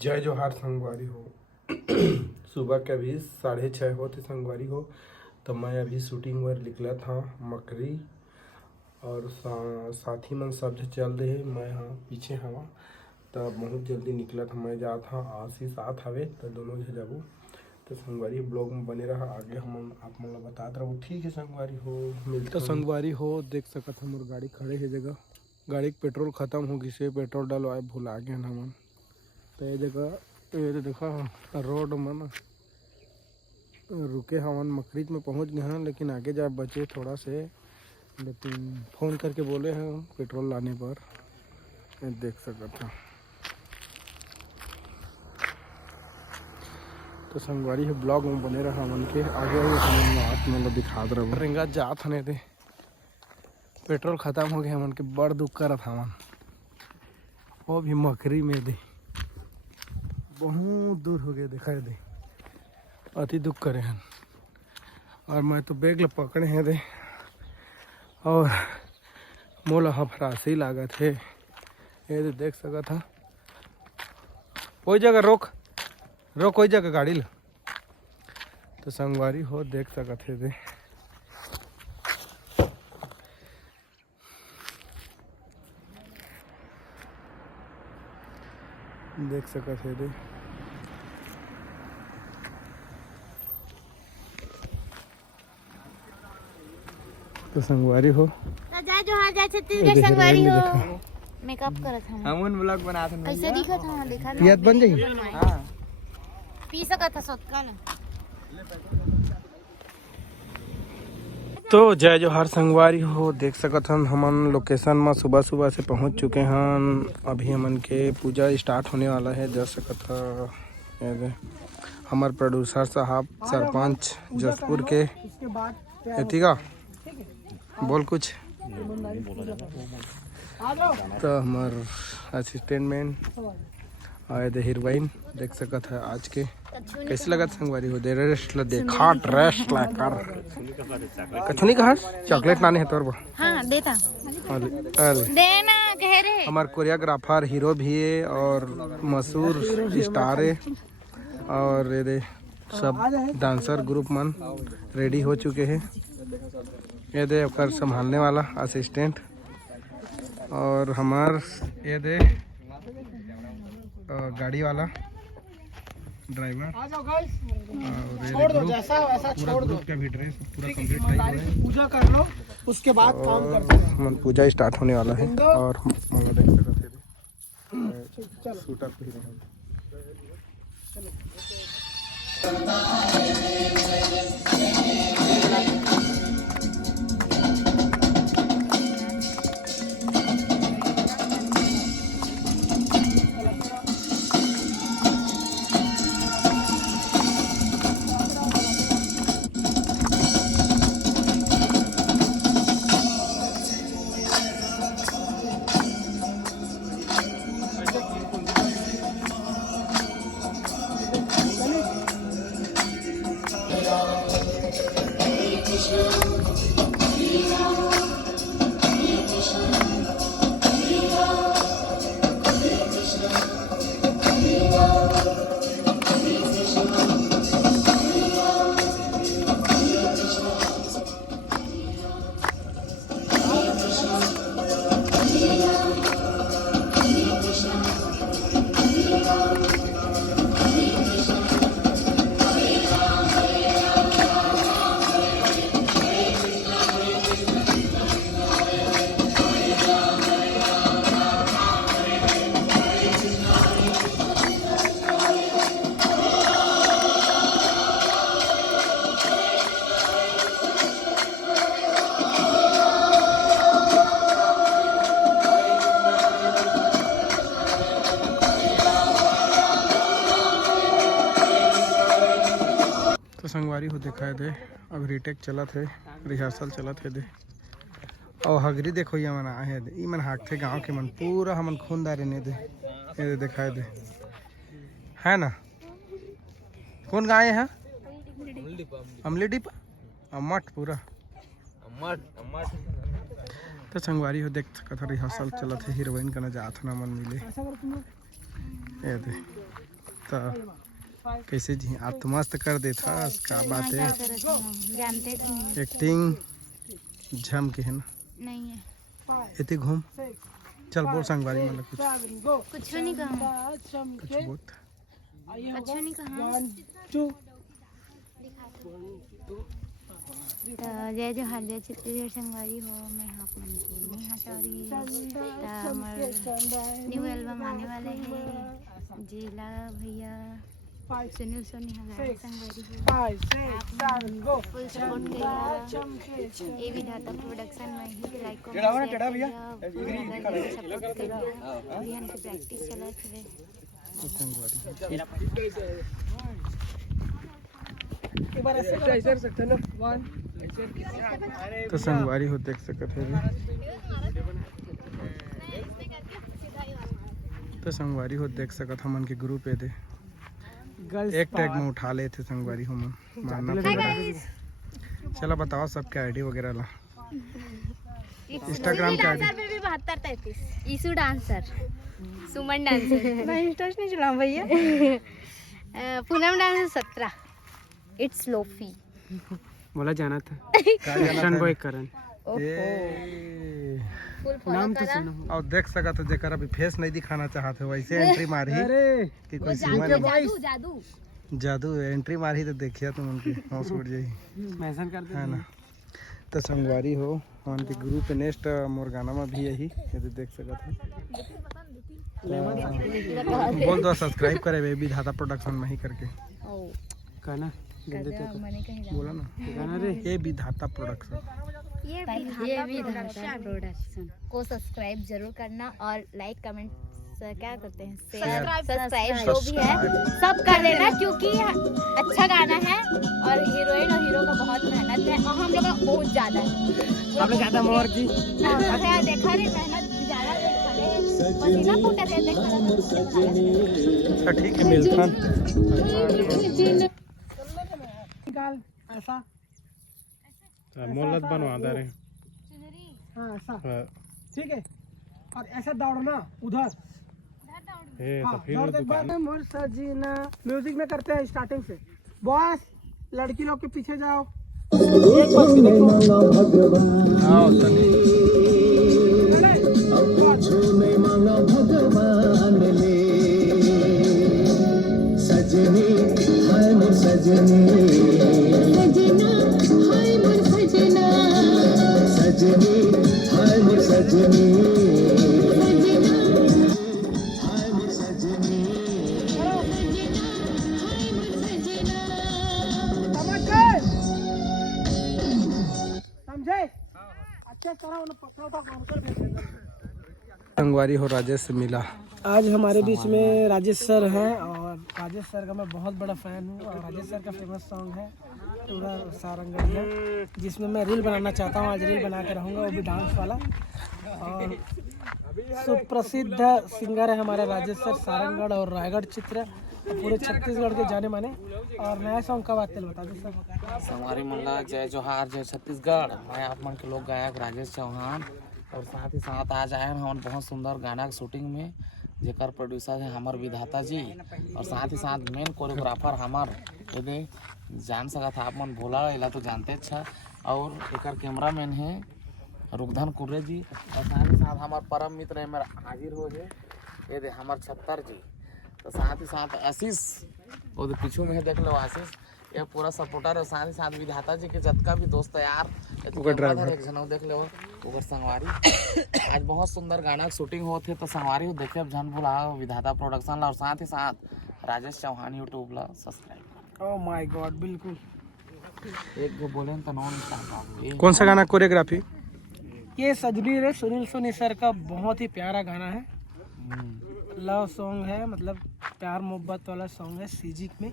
जय जोहार संगवारी हो। सुबह के अभी 6:30 होते संगवारी हो। तो मैं अभी शूटिंग वर निकला था मकरी और साथी मन सब चल रहे मैं हाँ पीछे हवा। तो बहुत जल्दी निकला था मैं जा था आशीष साथ हवे तो दोनों झे जाबू। तो संगवारी ब्लॉग में बने रहा आगे हम आप मन बताते रहो। ठीक है संगवारी हो मिलते तो संगवारी हो देख सकत हम गाड़ी खड़े है जगह गाड़ी के पेट्रोल खत्म हो गई से पेट्रोल डलवाए भुला गए हमन। तो ये जगह ये देखा रोड मन रुके हमन मकरीज में पहुंच गए हैं लेकिन आगे जा बचे थोड़ा से लेकिन फ़ोन करके बोले हैं पेट्रोल लाने पर देख सकते हैं। तो संगवारी है ब्लॉग में बने रहा हमन के आगे हाथ में दिखा रहा रेंगा जात हने थे पेट्रोल ख़त्म हो गया हमन के बड़ दुख करत हमन वो भी मकरी में दे बहुत दूर हो गए दिखाई दे अति दुख करे हैं। और मैं तो बैग ला पकड़े हैं दे और मोला हफरासी लागत है ये तो देख सका था कोई जगह रोक कोई जगह गाड़ी ला। तो संगवारी हो देख सकत है दे देख सकत है दे तो संगवारी हो जा जोहार जा छत्तीसगढ़ संगवारी हो मेकअप करत हम हमन व्लॉग बनात हन कैसे दिखत हम देखा याद बन जाई हां पी सकत है सोतका ना। तो जय जोहार संगवारी हो देख सकत हन हमन लोकेशन में सुबह सुबह से पहुंच चुके हैं। अभी हमन के पूजा स्टार्ट होने वाला है जा सकत है हमार प्रोड्यूसर साहब सरपंच जसपुर के ठीक है बोल कुछ तो हमार असिस्टेंट मैन आए थे हीरोइन देख सकत है आज के कैसे लगा संगवारी हो दे रेस्ट ला देखा रेस्ट ला कर कथनी कहा चॉकलेट लाने है तोर बा हां देता अरे देना कह रे हमार कोरियोग्राफर हीरो भी है और मशहूर स्टार है और ये दे सब डांसर ग्रुप मन रेडी हो चुके हैं। ये दे ओकर संभालने वाला असिस्टेंट और हमार ये दे गाड़ी वाला ड्राइवर और पूरा ग्रुप का भी ड्रेस पूरा कंप्लीट है। पूजा कर लो उसके बाद काम करते हैं। हम पूजा स्टार्ट होने वाला है और हम देख सकते हैं शूटर पे ही तो संगवारी हो दिखाए दे अब रीटेक चलत है रिहर्सल चलत है दे और हगरी देखो ये मन आए दे मन हाक थे गाँव के मन पूरा हमन खूनदारी ने दे ये दिखाए दे है ना कौन गाय है अमली डिपा अम्मट पूरा तो संगवारी हो देख सकत रिहर्सल चलत है हीरोइन का नजात ना मन मिले ये दे तो कैसे जी आप तो मस्त कर देता क्या बात है। जानते थे नहीं। एक्टिंग झम के है ना। नहीं है। इतने घूम चल बोल संगवारी मतलब कुछ नहीं कहा। कुछ बहुत अच्छा नहीं कहा। तो जय जोहार जय छत्तीसगढ़ संगवारी हो। मैं आप मन की नेहा चौरी। न्यू एल्बम आने वाले हैं। जिला भैया सुनील सोनी हमारे संगवारी हो। आप फुल सपोर्ट करिएगा। ये विधाता प्रोडक्शन में ही लाइक को सपोर्ट करिए। अभी हमसे प्रैक्टिस चला थे। तो संगवारी हो देख सकते हैं। तो संगवारी हो देख सकत हमन के ग्रुप है दे एक टैग में उठा ले थे संगवारी हो मन मानना पड़ेगा। चलो बताओ सबके आईडी वगैरह ला। इंस्टाग्राम का आईडी 7233 ईसु डांसर सुमन डांसर। मैं इंस्टा नहीं चलाऊं भैया। Poonam dancer 17 it's lofi. बोला जाना था करण बॉय करण। नाम तो सुनो। और देख सका तो जेकर अभी फेस नहीं दिखाना चाहते वैसे एंट्री मारी कि कोई जादू जादू एंट्री मारी तो देखिए तुम उनकी हाउस उड़ जाई मैसन कर है ना। तो संगवारी हो उनके ग्रुप नेक्स्ट मोर गाना में भी यही यदि देख सकत है। बोल दो सब्सक्राइब करे वे विधाता प्रोडक्शन में ही करके कहना बोला ना गाना रे। ये विधाता प्रोडक्शन ये विधाता प्रोडक्शन को सब्सक्राइब जरूर करना और लाइक कमेंट क्या करते हैं सब्सक्राइब जो भी है सब कर देना क्योंकि अच्छा गाना है और हीरोइन और हीरो का बहुत मेहनत है और हम लोग का बहुत ज्यादा है। आप लोग ज्यादा मोर की देखा रे मेहनत ज्यादा करे पसीना फूटा थे। ठीक है मिलता निकाल ऐसा मोलत बनवा दे रहे। हाँ ऐसा ठीक है। और ऐसा दौड़ना उधर मोर सजीना। म्यूजिक में करते हैं स्टार्टिंग से। बॉस लड़की लोग के पीछे जाओ। एक बज के देखो। आओ तनी सजनी हाय मोर सजनी सजना हाय मोर सजना सजनी हाय मोर सजनी हाय मोर सजनी समझे अच्छा करो ना पकड़ो। संगवारी हो राजेश से मिला। आज हमारे बीच में राजेश सर हैं और राजेश सर का मैं बहुत बड़ा फ़ैन हूँ। और राजेश सर का फेमस सॉन्ग है पूरा सारंगढ़िया जिसमें मैं रील बनाना चाहता हूँ। आज रील बना के रहूँगा वो भी डांस वाला। और सुप्रसिद्ध सिंगर है हमारे राजेश सर। सारंगढ़ और रायगढ़ चित्र पूरे छत्तीसगढ़ के जाने माने। और नया सॉन्ग कब आते बता दो सर। संगवारी मल्ला जय जोहार जय छत्तीसगढ़। मैं आप मन के लोग गायक राजेश चौहान और साथ ही साथ आज आए हम बहुत सुंदर गाना के शूटिंग में जेकर प्रोड्यूसर है हमार विधाता जी और साथ ही साथ मेन कोरियोग्राफर हमार यदि जान सका था आप मन भोला इला तो जानते अच्छा। और एकर कैमरा मैन है रुगधन कुर्रे जी और साथ ही साथ हमार परम मित्र है मेरा हाजिर हो है ये हमार छत्तर जी। तो साथ ही साथ आशीष वो पीछू में है देख लो आशीष ये पूरा सपोर्टर है। साथ ही साथ विधाता जी के जतका भी दोस्त है यार एक जन देख लो ओकर संगवारी। आज बहुत सुंदर गाना की शूटिंग होते तो संगवारी देखे अब जन बुलाओ विधाता प्रोडक्शन ला और साथ ही साथ राजेश चौहान यूट्यूब ला सब्सक्राइब। ओह माय गॉड बिल्कुल एक जो बोले तो नॉन कौन सा गाना कोरियोग्राफी? ये सजनी रे सुनील सोनी सर का बहुत ही प्यारा गाना है। लव सॉन्ग है मतलब प्यार मोहब्बत वाला सॉन्ग है। सीजी में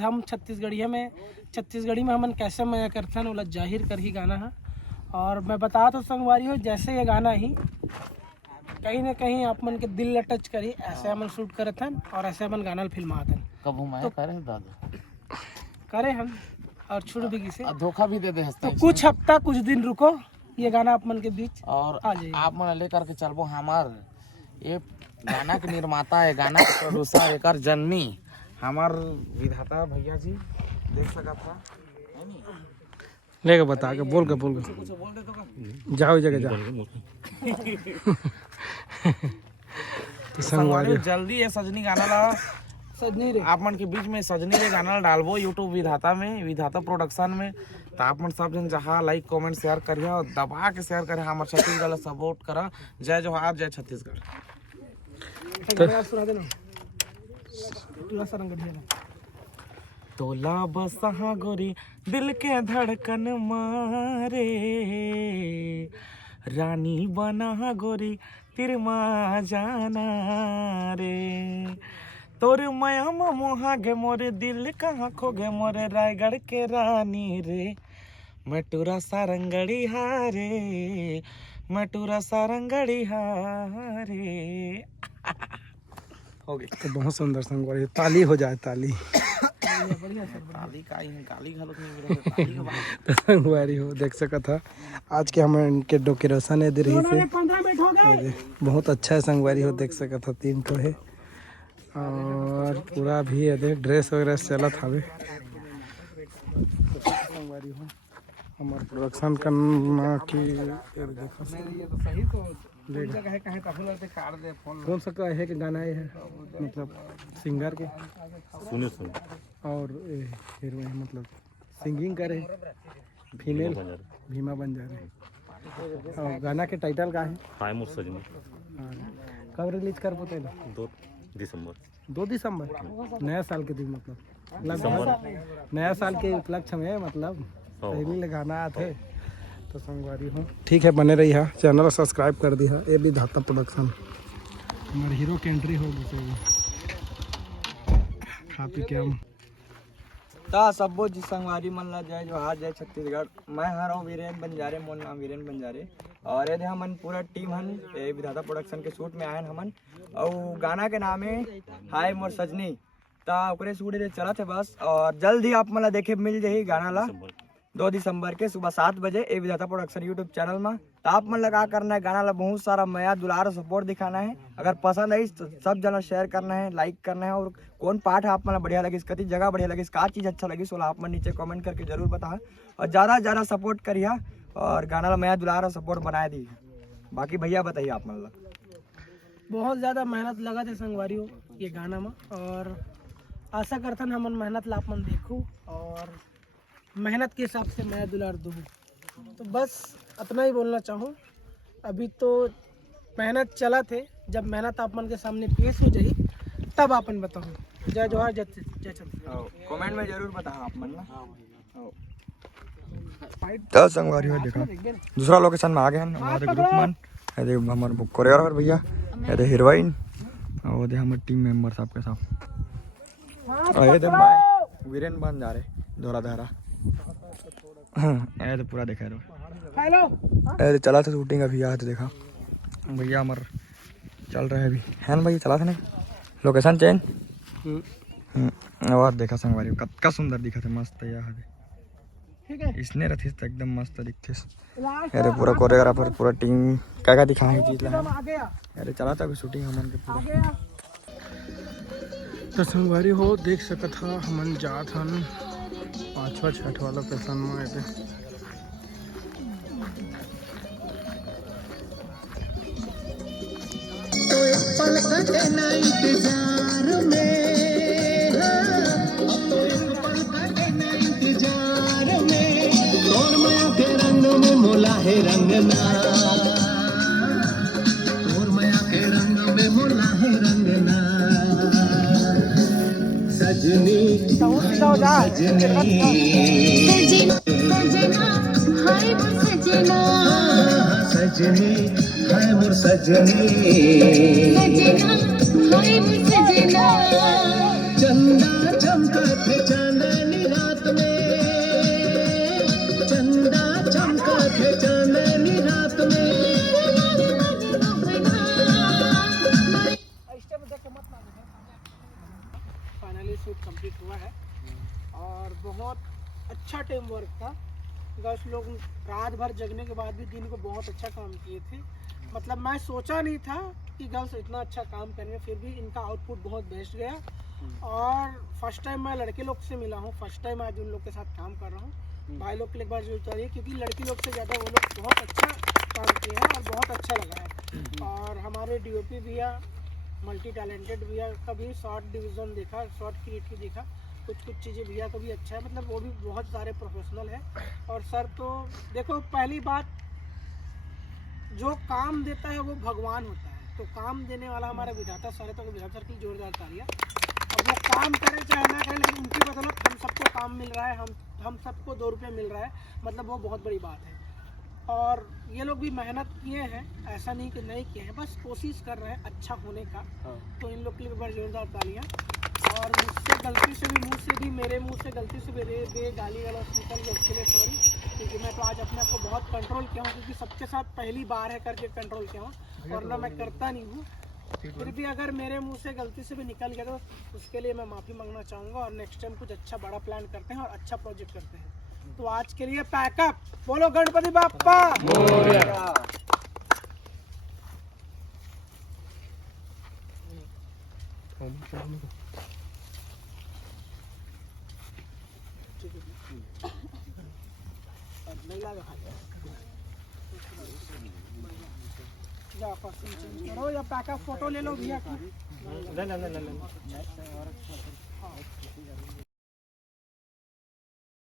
हम छत्तीसगढ़िया में छत्तीसगढ़ी में हमन कैसे मैं करते हैं वो जाहिर कर ही गाना है। और मैं बता तो संगवारी हो जैसे ये गाना ही कहीं ना कहीं आप मन के दिल ला टच करी ऐसे हमन शूट करते हैं और ऐसे हमन गाना फिल्माते हैं। कब हम करे दादा करे हम और छुड़ भी किसे धोखा भी दे दे हंसते तो कुछ हफ्ता कुछ दिन रुको ये गाना आप मन के बीच और आ जाइए। आप मन लेकर के चलबो हमार ये गाना के निर्माता है गाना के प्रोड्यूसर एकर जननी हमार विधाता भैया जी देख सका था है नी? लेके बता के बोल के कुछ बोल दे तो का जाओ जगह जा। तो संगवारी जल्दी ये सजनी गाना ला सजनी रे आप मन के बीच में सजनी रे गाना डालबो यूट्यूब विधाता में, विधाता प्रोडक्शन में। तो आप मन सब जन जहाँ लाइक कमेंट शेयर करिए और दबा के शेयर करें, हमारे छत्तीसगढ़ सपोर्ट करा। जय जोहार, जय छत्तीसगढ़। सुना देना तुला सरंगढ़िया ना तोला बसहा गोरी दिल के धड़कन मारे, रानी बना गोरी तिरमा जाना रे। तोर माया मोहा गे मोरे दिल कहाँ खो गे मोरे रायगढ़ के रानी रे। मैं टूरा सारंगड़ी हारे, मैं टूरा सारंगड़ी हारे। हो गई। तो बहुत सुंदर संगवारी, ताली हो जाए ताली। ताली का ही गाली घालो नहीं मिले ताली के बात। तो संगवारी हो देख सका था आज के हम इनके डेकोरेशन है दे रही से बहुत अच्छा है। संगवारी हो देख सका था 3 ठो है और पूरा भी है ड्रेस वगैरह चलत हवे। संगवारी हो हमार प्रोडक्शन करना की देखो सही तो जगह है कहीं काफी पे काट दे फोन। कौन सा का है कि गाना है मतलब सिंगर के सुने सुन और हीरोइन मतलब सिंगिंग करे फीमेल भीमा बंजारे। और गाना के टाइटल का है हाय मोर सजनी। कब रिलीज कर बोते 2 दिसंबर 2 दिसंबर नया साल के दिन मतलब लगभग नया साल के उपलक्ष्य में मतलब पहले गाना आते। तो संगवारी हो ठीक है बने रही है चैनल सब्सक्राइब कर दी है। ये भी धाता प्रोडक्शन हमारे हीरो की एंट्री हो गई खा पी के हम ता सबो जी संगवारी मन ला जय जोहार, जय छत्तीसगढ़। मैं हर हूँ वीरेन बंजारे, मोर नाम वीरेन बंजारे। और यदि हमन पूरा टीम हन विधाता प्रोडक्शन के शूट में आए हमन और गाना के नाम है हाय मोर सजनी। ता ओकरे शूट चला थे बस और जल्द ही आप मन ला देखे मिल जाही गाना ला 2 दिसंबर के सुबह 7 बजे ए विधाता प्रोडक्शन यूट्यूब चैनल में। तो आप मन लगा करना है गाना ला बहुत सारा माया दुलार सपोर्ट दिखाना है। अगर पसंद आई तो सब जना शेयर करना है, लाइक करना है। और कौन पार्ट आप मन बढ़िया लगी, कति जगह बढ़िया लगी, का चीज़ अच्छा लगी सोला आप मन नीचे कमेंट करके जरूर बता। और ज़्यादा सपोर्ट करिए और गाना ला माया दुलार सपोर्ट बनाए दी। बाकी भैया बताइए आप मन ला। बहुत ज़्यादा मेहनत लगा थे संगवारी हो ये गाना में और आशा करथन हमन मेहनत ला आप मन देखूँ और मेहनत के हिसाब से मैं दुलार दूँ। तो बस इतना ही बोलना चाहूँ। अभी तो मेहनत चला थे, जब मेहनत आप मन के सामने पेश हो जाए तब आपन बताऊँ। जय जोहार, जय छत्तीसगढ़। कमेंट में जरूर बता आप मन ना। तो संगवारी हो देखा दूसरा लोकेशन में आ गए हैं हमारे ग्रुप में। ये हमारे कोरियोग्राफर भैया, ये हीरोइन और ये हमारे टीम मेंबर सबके साथ। और ये देख वीरेन बन जा रहे दोरा धारा। ये तो पूरा देखा रहो। ये चला था शूटिंग अभी आया तो देखा भैया हमारे चल रहा है अभी है ना भैया चला था ना लोकेशन चेंज। और देखा संगवारी कतका सुंदर दिखा था मस्त यार इसने रथी तो एकदम मस्त दिखते। अरे पूरा कोरियोग्राफर पूरा टीम क्या दिखा है चीज ला। अरे चला था शूटिंग हमन के पूरा। तो संगवारी हो देख सकत हा हमन जात हन 5वां 6वां लोकेशन में आए थे। तो एक पल कटे ना इंतजार में, तो एक पल कटे ना इंतजार में। और माया के रंग में मोला है रंगना, और माया के रंग में मोला है रंगना। सजनी सजनी हाय मोर सजनी, चंदा चमकत है चांदनी रात में, चंदा चमकत है चांदनी रात में। फाइनली शूट कंप्लीट हुआ है और बहुत अच्छा टीम वर्क था। 10 लोग रात भर जगने के बाद भी दिन को बहुत अच्छा काम किए थे। मतलब मैं सोचा नहीं था कि गर्ल्स इतना अच्छा काम करेंगे, फिर भी इनका आउटपुट बहुत बेस्ट गया और फर्स्ट टाइम मैं लड़के लोग से मिला हूँ, फर्स्ट टाइम आज उन लोग के साथ काम कर रहा हूँ। भाई लोग के लिए एक बार जरूर चाहिए, क्योंकि लड़की लोग से ज़्यादा वो लोग बहुत अच्छा काम किए हैं और बहुत अच्छा लगा है। और हमारे डीओपी भैया मल्टी टैलेंटेड भैया का भी शॉर्ट डिवीज़न देखा, शॉर्ट क्रिएटिव देखा, कुछ चीज़ें भैया को भी अच्छा है, मतलब वो भी बहुत सारे प्रोफेशनल है। और सर तो देखो, पहली बात, जो काम देता है वो भगवान होता है, तो काम देने वाला हमारा विधाता सर है, तो विधाता सर की जोरदार तालियां। अब वो काम करे चाहे ना करे, लेकिन उनकी बदौलत हम सबको काम मिल रहा है, हम सबको 2 रुपये मिल रहा है, मतलब वो बहुत बड़ी बात है। और ये लोग भी मेहनत किए हैं, ऐसा नहीं कि नहीं किए हैं, बस कोशिश कर रहे हैं अच्छा होने का। तो इन लोग के लिए बड़ी जोरदार तालियां। और मुझसे गलती से भी मेरे मुंह से गलती से बे गाली गलौज निकल गए, उसके लिए सॉरी, क्योंकि मैं तो आज अपने आप को बहुत कंट्रोल किया हूँ, क्योंकि सबके साथ पहली बार है करके कंट्रोल किया हूँ, वरना मैं करता नहीं हूँ। फिर भी अगर मेरे मुंह से गलती से भी निकल गया तो उसके लिए मैं माफ़ी मांगना चाहूँगा, और नेक्स्ट टाइम कुछ अच्छा बड़ा प्लान करते हैं और अच्छा प्रोजेक्ट करते हैं। तो आज के लिए पैकअप, बोलो गणपति बाप्पा मोरया। करो या पैकअप फोटो ले लो भैया की।